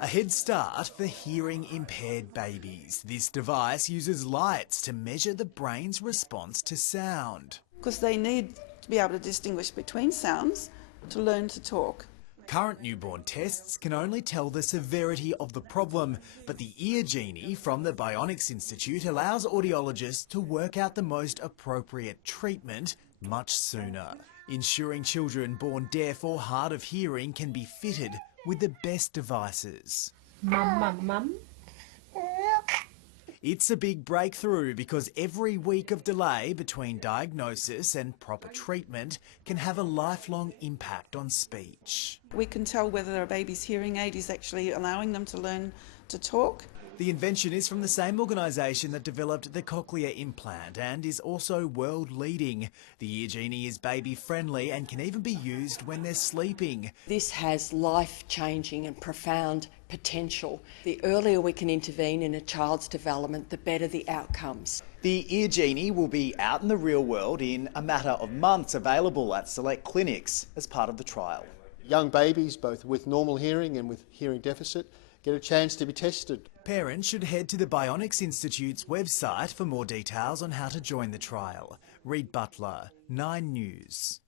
A head start for hearing impaired babies. This device uses lights to measure the brain's response to sound. Because they need to be able to distinguish between sounds to learn to talk. Current newborn tests can only tell the severity of the problem, but the Ear Genie from the Bionics Institute allows audiologists to work out the most appropriate treatment much sooner, ensuring children born deaf or hard of hearing can be fitted with the best devices. Mum, mum, mum. It's a big breakthrough because every week of delay between diagnosis and proper treatment can have a lifelong impact on speech. We can tell whether a baby's hearing aid is actually allowing them to learn to talk. The invention is from the same organisation that developed the cochlear implant and is also world leading. The Ear Genie is baby friendly and can even be used when they're sleeping. This has life-changing and profound potential. The earlier we can intervene in a child's development, the better the outcomes. The Ear Genie will be out in the real world in a matter of months, available at select clinics as part of the trial. Young babies, both with normal hearing and with hearing deficit, get a chance to be tested. Parents should head to the Bionics Institute's website for more details on how to join the trial. Reid Butler, 9 News.